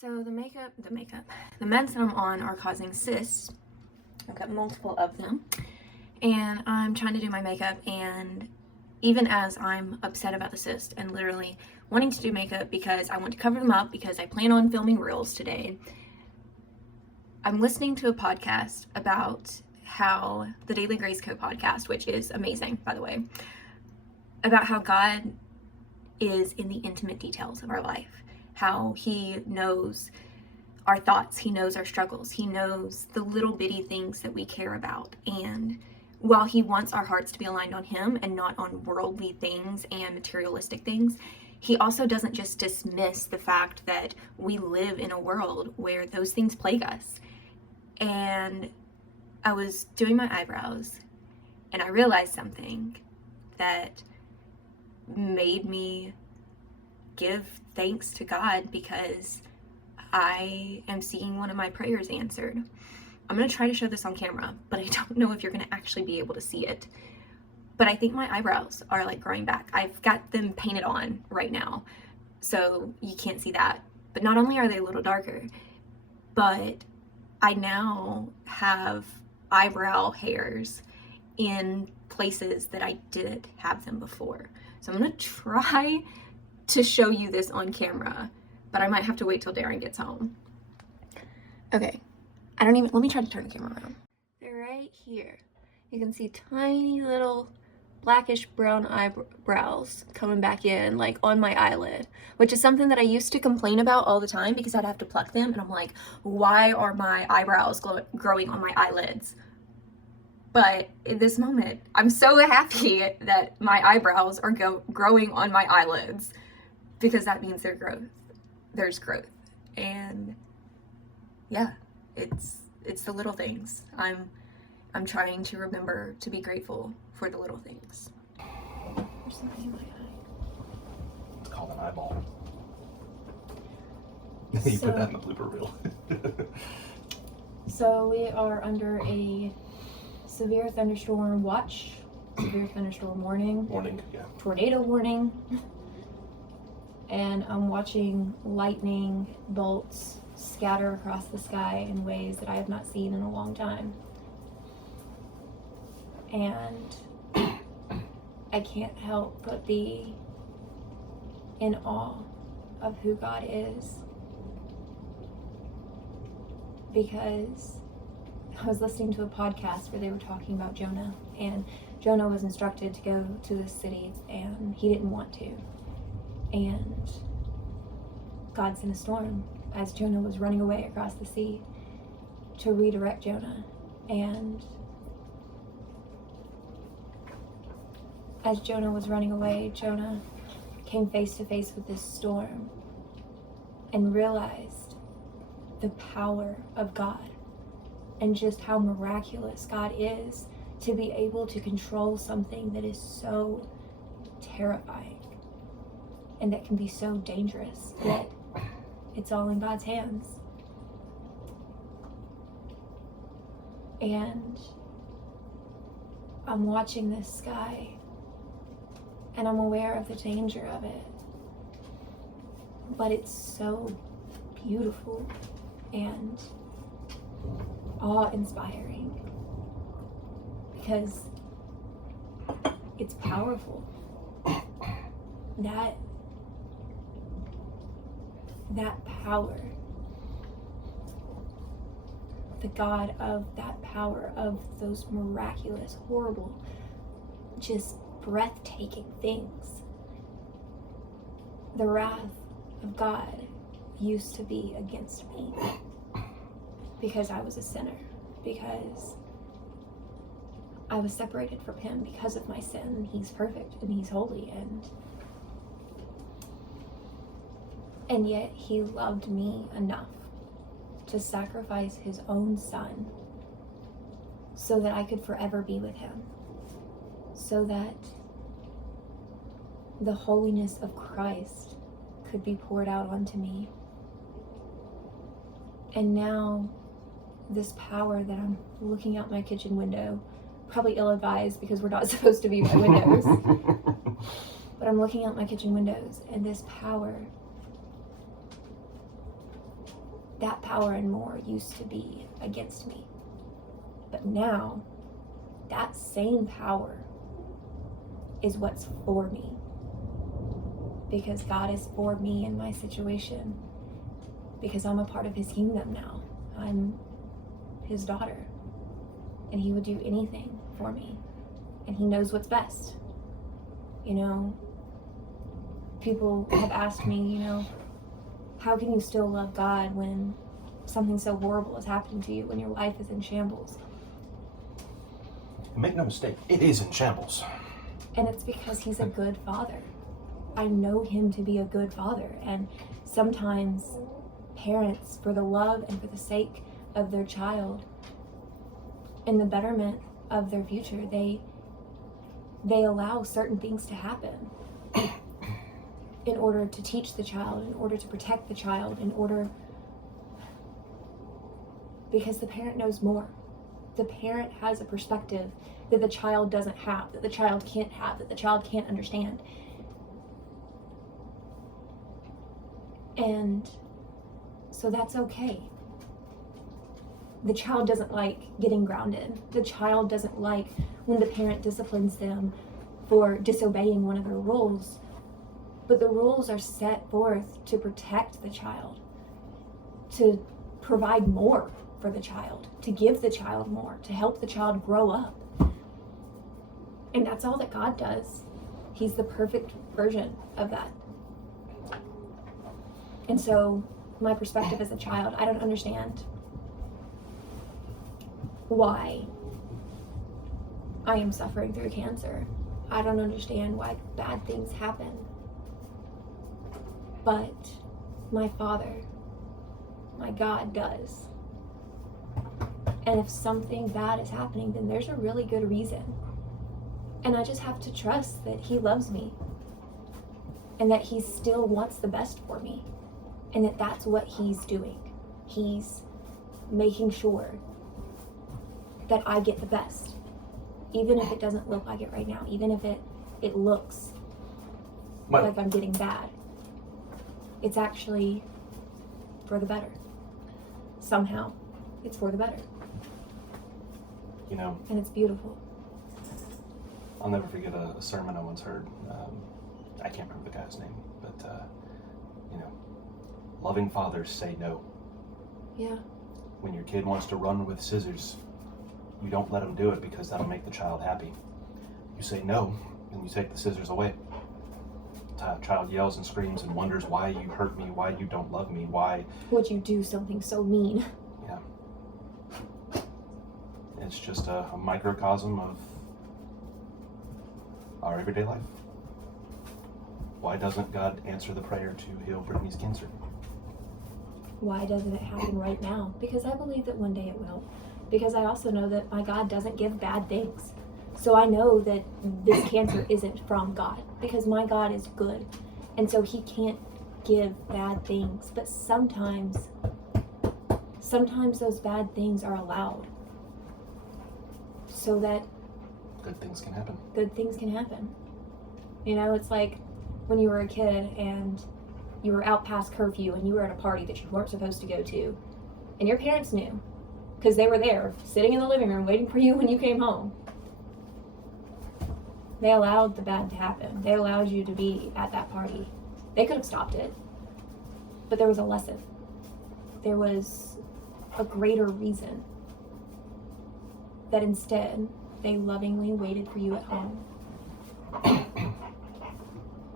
So the meds that I'm on are causing cysts. I've got multiple of them, and I'm trying to do my makeup, and even as I'm upset about the cyst and literally wanting to do makeup because I want to cover them up because I plan on filming reels today, I'm listening to a podcast about how the Daily Grace Co podcast, which is amazing, by the way, about how God is in the intimate details of our life, how he knows our thoughts, he knows our struggles, he knows the little bitty things that we care about. And while he wants our hearts to be aligned on him and not on worldly things and materialistic things, he also doesn't just dismiss the fact that we live in a world where those things plague us. And I was doing my eyebrows and I realized something that made me give thanks to God because I am seeing one of my prayers answered. I'm going to try to show this on camera, but I don't know if you're going to actually be able to see it. But I think my eyebrows are like growing back. I've got them painted on right now, so you can't see that. But not only are they a little darker, but I now have eyebrow hairs in places that I didn't have them before. So I'm going to try to show you this on camera, but I might have to wait till Darren gets home. Okay, let me try to turn the camera around. They're right here. You can see tiny little blackish brown eyebrows coming back in, like on my eyelid, which is something that I used to complain about all the time because I'd have to pluck them, and I'm like, why are my eyebrows growing on my eyelids? But in this moment, I'm so happy that my eyebrows are growing on my eyelids, because that means there's growth. And yeah, it's the little things. I'm trying to remember to be grateful for the little things. There's something in my eye. It's called an eyeball. You put that in the blooper reel. So we are under a severe thunderstorm watch, severe thunderstorm warning. Yeah. Tornado warning. And I'm watching lightning bolts scatter across the sky in ways that I have not seen in a long time. And I can't help but be in awe of who God is, because I was listening to a podcast where they were talking about Jonah, and Jonah was instructed to go to this city and he didn't want to. And God sent a storm as Jonah was running away across the sea to redirect Jonah. And as Jonah was running away, Jonah came face to face with this storm and realized the power of God and just how miraculous God is to be able to control something that is so terrifying and that can be so dangerous, yet it's all in God's hands. And I'm watching this sky, and I'm aware of the danger of it, but it's so beautiful and awe-inspiring because it's powerful. That power, the God of that power, of those miraculous, horrible, just breathtaking things. The wrath of God used to be against me because I was a sinner, because I was separated from him because of my sin. He's perfect and he's holy, and yet he loved me enough to sacrifice his own son so that I could forever be with him, so that the holiness of Christ could be poured out onto me. And now this power that I'm looking out my kitchen window, probably ill-advised because we're not supposed to be by windows, but I'm looking out my kitchen windows, and this power that power and more used to be against me. But now, that same power is what's for me. Because God is for me in my situation. Because I'm a part of his kingdom now. I'm his daughter. And he would do anything for me. And he knows what's best. You know, people have asked me, you know, how can you still love God when something so horrible is happening to you, when your life is in shambles? Make no mistake, it is in shambles. And it's because he's a good father. I know him to be a good father. And sometimes parents, for the love and for the sake of their child and the betterment of their future, they allow certain things to happen in order to teach the child, in order to protect the child, because the parent knows more. The parent has a perspective that the child doesn't have, that the child can't have, that the child can't understand. And so that's okay. The child doesn't like getting grounded. The child doesn't like when the parent disciplines them for disobeying one of their rules. But the rules are set forth to protect the child, to provide more for the child, to give the child more, to help the child grow up. And that's all that God does. He's the perfect version of that. And so my perspective as a child, I don't understand why I am suffering through cancer. I don't understand why bad things happen. But my Father, my God, does. And if something bad is happening, then there's a really good reason. And I just have to trust that he loves me. And that he still wants the best for me. And that that's what he's doing. He's making sure that I get the best. Even if it doesn't look like it right now. Even if it looks like I'm getting bad. It's actually for the better. Somehow, it's for the better. You know, and it's beautiful. I'll never forget a sermon I once heard. I can't remember the guy's name, but you know, loving fathers say no. Yeah. When your kid wants to run with scissors, you don't let them do it because that'll make the child happy. You say no, and you take the scissors away. Child yells and screams and wonders why you hurt me, why you don't love me, why would you do something so mean? Yeah. It's just a microcosm of our everyday life. Why doesn't God answer the prayer to heal Brittany's cancer? Why doesn't it happen right now? Because I believe that one day it will. Because I also know that my God doesn't give bad things. So I know that this cancer isn't from God, because my God is good. And so he can't give bad things. But sometimes those bad things are allowed so that good things can happen. Good things can happen. You know, it's like when you were a kid and you were out past curfew and you were at a party that you weren't supposed to go to. And your parents knew, because they were there, sitting in the living room waiting for you when you came home. They allowed the bad to happen. They allowed you to be at that party. They could have stopped it, but there was a lesson. There was a greater reason that instead they lovingly waited for you at home.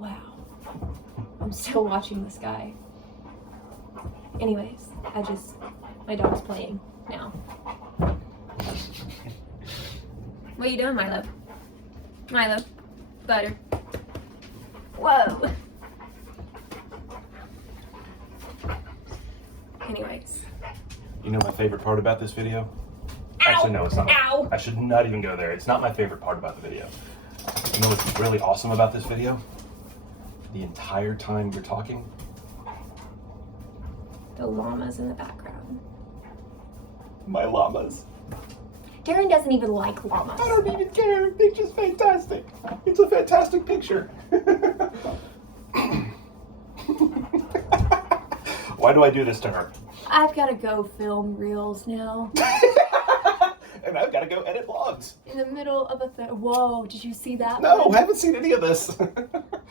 Wow. I'm still watching this guy. Anyways, my dog's playing now. What are you doing, Milo? Milo, butter. Whoa. Anyways. You know my favorite part about this video? Ow! Actually, no, it's not. Ow! I should not even go there. It's not my favorite part about the video. You know what's really awesome about this video? The entire time you're talking, The llamas in the background. my llamas. Darren doesn't even like llamas. I don't even care. They're just fantastic. It's a fantastic picture. Why do I do this to her? I've got to go film reels now. And I've got to go edit vlogs. In the middle of a whoa, did you see that? No, one? I haven't seen any of this.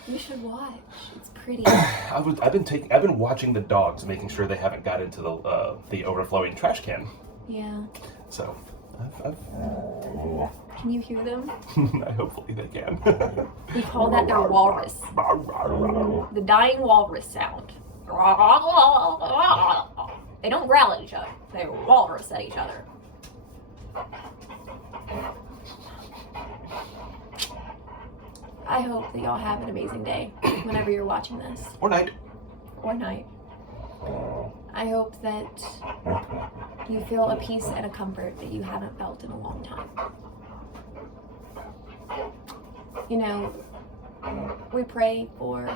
You should watch. It's pretty. I've been watching the dogs, making sure they haven't got into the overflowing trash can. Yeah. So, Can you hear them? hopefully they can. We call that their walrus. The dying walrus sound. They don't growl at each other. They walrus at each other. I hope that y'all have an amazing day whenever you're watching this. Or night. Or night. I hope that you feel a peace and a comfort that you haven't felt in a long time. You know, we pray for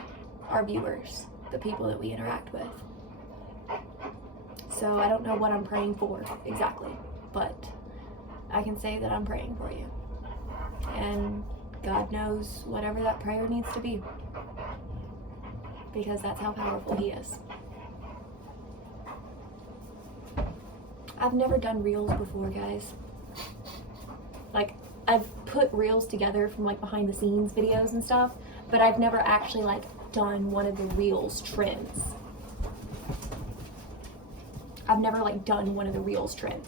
our viewers, the people that we interact with. So I don't know what I'm praying for exactly, but I can say that I'm praying for you. And God knows whatever that prayer needs to be, because that's how powerful He is. I've never done reels before, guys. Like, I've put reels together from like behind the scenes videos and stuff, but I've never actually like done one of the reels trends. I've never like done one of the reels trends.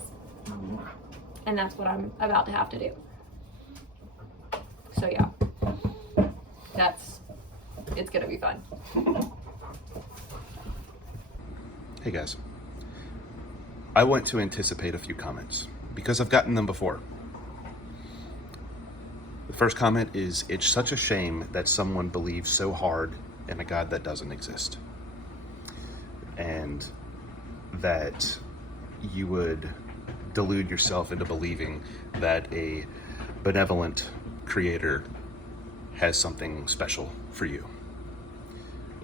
And that's what I'm about to have to do. So yeah, it's gonna be fun. Hey guys, I want to anticipate a few comments because I've gotten them before. The first comment is, it's such a shame that someone believes so hard in a God that doesn't exist. And that you would delude yourself into believing that a benevolent creator has something special for you.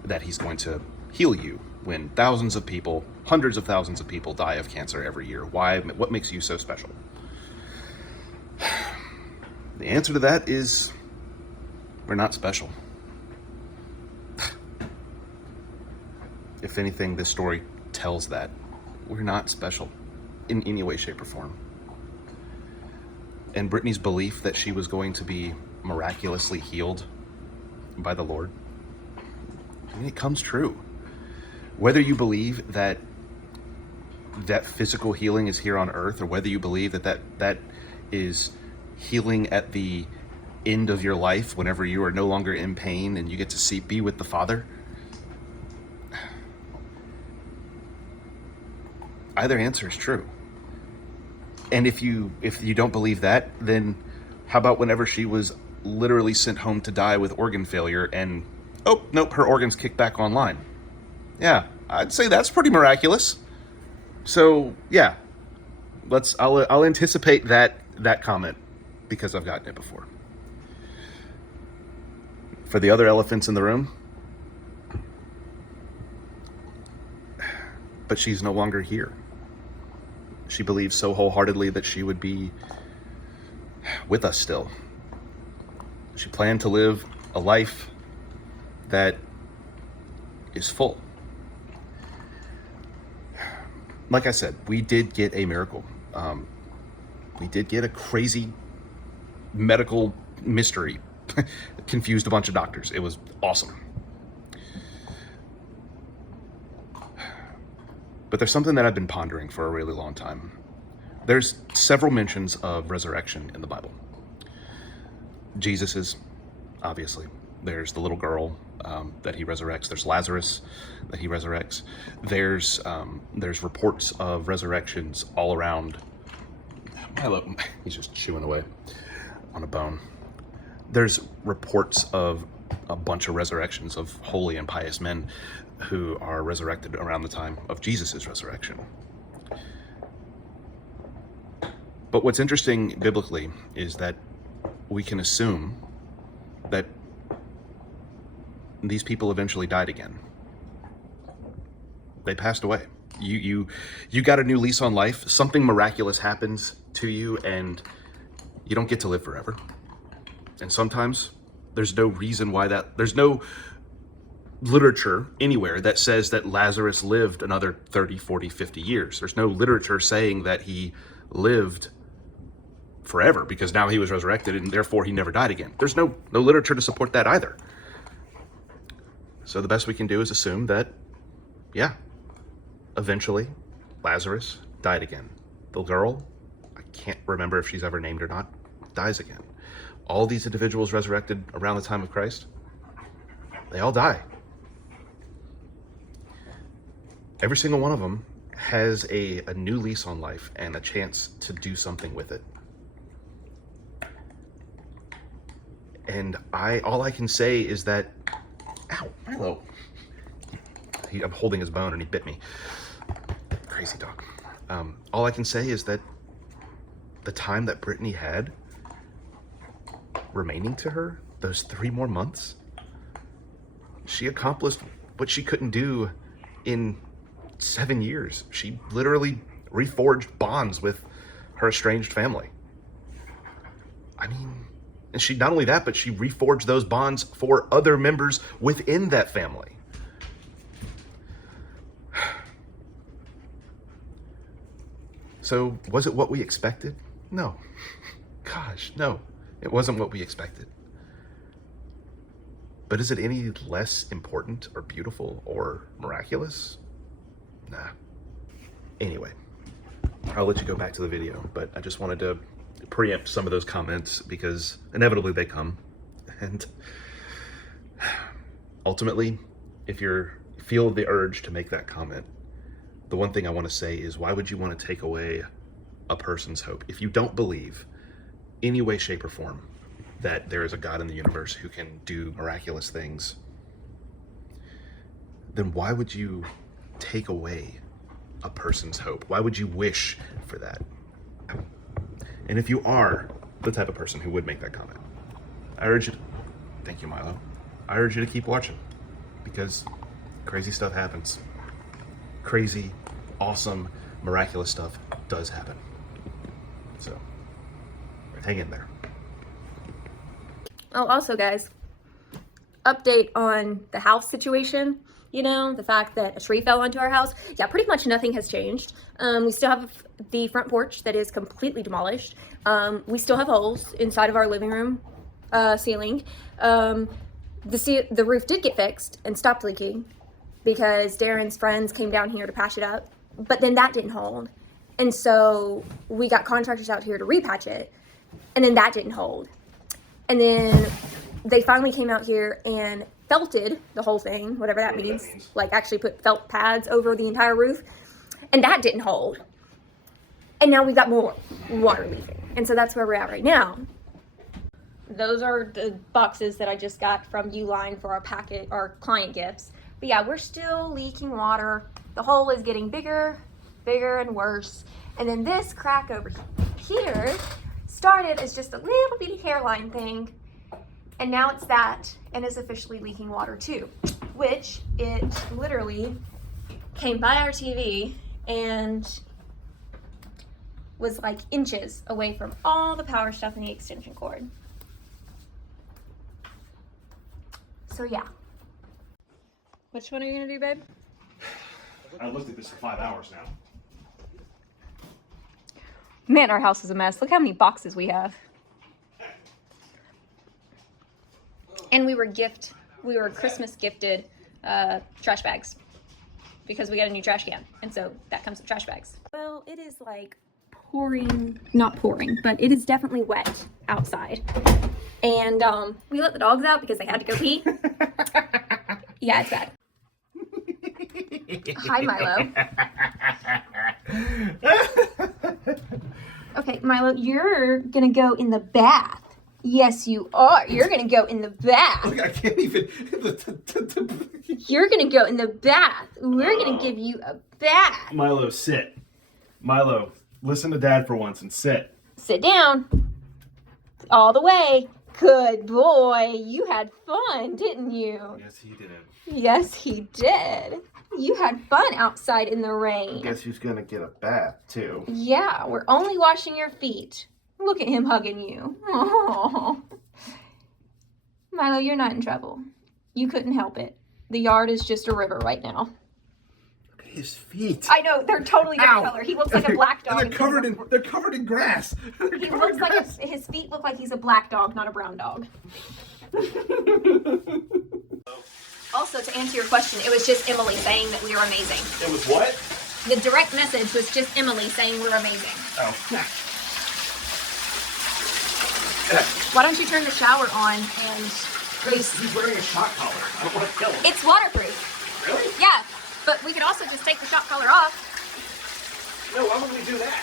That he's going to heal you when thousands of people, hundreds of thousands of people die of cancer every year. Why? What makes you so special? The answer to that is, we're not special. If anything, this story tells that we're not special in any way, shape, or form. And Brittany's belief that she was going to be miraculously healed by the Lord, I mean, it comes true. Whether you believe that physical healing is here on earth, or whether you believe that is healing at the end of your life whenever you are no longer in pain and you get to be with the Father, either answer is true. And if you don't believe that, then how about whenever she was literally sent home to die with organ failure and, oh, nope, her organs kicked back online? Yeah, I'd say that's pretty miraculous. So yeah, I'll anticipate that comment because I've gotten it before. For the other elephants in the room, but she's no longer here. She believes so wholeheartedly that she would be with us still. She planned to live a life that is full. Like I said, we did get a miracle. We did get a crazy medical mystery. Confused a bunch of doctors. It was awesome. But there's something that I've been pondering for a really long time. There's several mentions of resurrection in the Bible. Jesus's, obviously. There's the little girl that he resurrects. There's Lazarus that he resurrects. There's reports of resurrections all around. Milo, he's just chewing away on a bone. There's reports of a bunch of resurrections of holy and pious men who are resurrected around the time of Jesus's resurrection. But what's interesting biblically is that we can assume that these people eventually died again. They passed away. You got a new lease on life. Something miraculous happens to you and you don't get to live forever. And sometimes there's no reason why there's no literature anywhere that says that Lazarus lived another 30, 40, 50 years. There's no literature saying that he lived forever because now he was resurrected and therefore he never died again. There's no literature to support that either. So the best we can do is assume that, yeah, eventually Lazarus died again. The girl, I can't remember if she's ever named or not, dies again. All these individuals resurrected around the time of Christ, they all die. Every single one of them has a new lease on life and a chance to do something with it. And all I can say is that, ow, Milo. I'm holding his bone and he bit me. Crazy dog. All I can say is that the time that Brittany had remaining to her, those 3 more months, she accomplished what she couldn't do in 7 years. She literally reforged bonds with her estranged family. I mean, and she not only that, but she reforged those bonds for other members within that family. So was it what we expected? No. Gosh, no. It wasn't what we expected. But is it any less important or beautiful or miraculous? Nah. Anyway, I'll let you go back to the video, but I just wanted to preempt some of those comments because inevitably they come. And ultimately, if you feel the urge to make that comment, the one thing I want to say is, why would you want to take away a person's hope? If you don't believe any way, shape, or form that there is a God in the universe who can do miraculous things, then why would you take away a person's hope? Why would you wish for that? And if you are the type of person who would make that comment, I urge you to, thank you, Milo. I urge you to keep watching because crazy stuff happens. Crazy, awesome, miraculous stuff does happen. So, hang in there. Oh, also, guys, update on the house situation. You know, the fact that a tree fell onto our house. Yeah, pretty much nothing has changed. We still have the front porch that is completely demolished. We still have holes inside of our living room ceiling. The roof did get fixed and stopped leaking because Darren's friends came down here to patch it up, but then that didn't hold. And so we got contractors out here to repatch it, and then that didn't hold. And then they finally came out here and felted the whole thing, whatever that means. Like actually put felt pads over the entire roof, and that didn't hold. And now we've got more water leaking. And so that's where we're at right now. Those are the boxes that I just got from Uline for our client gifts. But yeah, we're still leaking water. The hole is getting bigger and worse. And then this crack over here started as just a little bitty hairline thing. And now it's that and is officially leaking water too, which it literally came by our TV and was like inches away from all the power stuff in the extension cord. So yeah. Which one are you gonna do, babe? I looked at this for 5 hours now. Man, our house is a mess. Look how many boxes we have. And we were Christmas gifted trash bags because we got a new trash can. And so that comes with trash bags. Well, it is like not pouring, but it is definitely wet outside. And we let the dogs out because they had to go pee. Yeah, it's bad. Hi, Milo. Okay, Milo, you're gonna go in the bath. Yes, you are. You're gonna go in the bath. Look, I can't even. You're gonna go in the bath. We're gonna give you a bath. Milo, sit. Milo, listen to Dad for once and sit. Sit down. All the way. Good boy. You had fun, didn't you? Yes, he did. Yes, he did. You had fun outside in the rain. I guess he's gonna get a bath too. Yeah, we're only washing your feet. Look at him hugging you. Aww. Milo, you're not in trouble. You couldn't help it. The yard is just a river right now. His feet. I know, they're totally different color. He looks like a black dog. And they're covered in grass. He looks like his feet look like he's a black dog, not a brown dog. Also, to answer your question, it was just Emily saying that we are amazing. It was what? The direct message was just Emily saying we're amazing. Oh. Why don't you turn the shower on and... He's wearing a shock collar. I don't want to kill him. It's waterproof. Really? Yeah, but we could also just take the shock collar off. No, why would we do that?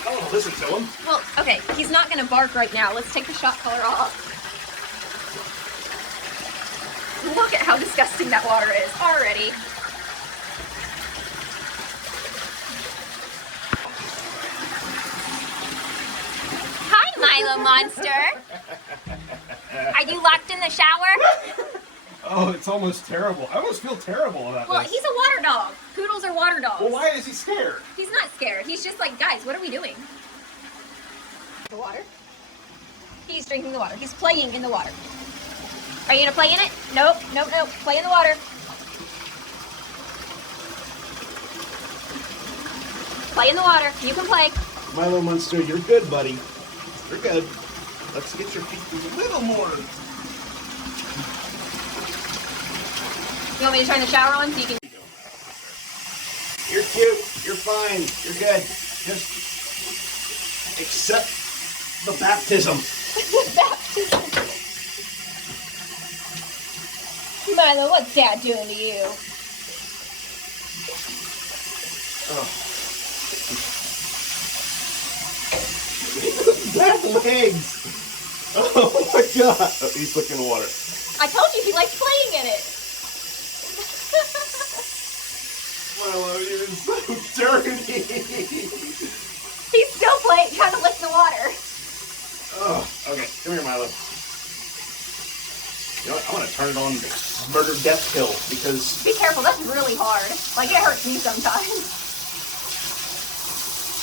I don't want to listen to him. Well, okay, he's not going to bark right now. Let's take the shock collar off. Look at how disgusting that water is already. Hi, Milo monster. Are you locked in the shower? Oh, it's almost terrible. I almost feel terrible about Well, this. he's a water dog. Poodles are water dogs. Well, why is he scared? He's not scared. He's just like, guys, what are we doing? The water. He's drinking the water. He's playing in the water. Are you gonna play in it? Nope, nope, nope. Play in the water. Play in the water. You can play. Milo Monster, you're good, buddy. You're good. Let's get your feet a little more. You want me to turn the shower on so you can... You're cute. You're fine. You're good. Just accept the baptism. Baptism. Milo, what's Dad doing to you? Oh. Bad legs. Oh my god. Oh, he's looking in the water. I told you he likes playing in it. Milo, you're so dirty. He's still playing, trying to lick the water. Oh, okay. Come here, Milo. You know what? I want to turn it on murder death kill because... Be careful, that's really hard. Like, it hurts me sometimes.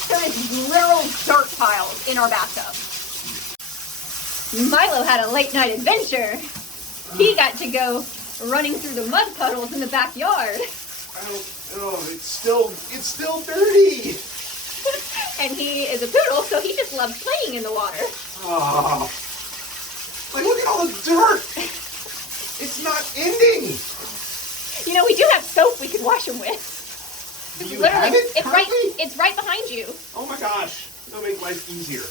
There is literal dirt piles in our bathtub. Milo had a late night adventure. He got to go running through the mud puddles in the backyard. It's still dirty. And he is a poodle, so he just loves playing in the water. Oh, like look at all the dirt. It's not ending. You know, we do have soap we could wash him with. Do you have it? It's right behind you. Oh my gosh, that'll make life easier.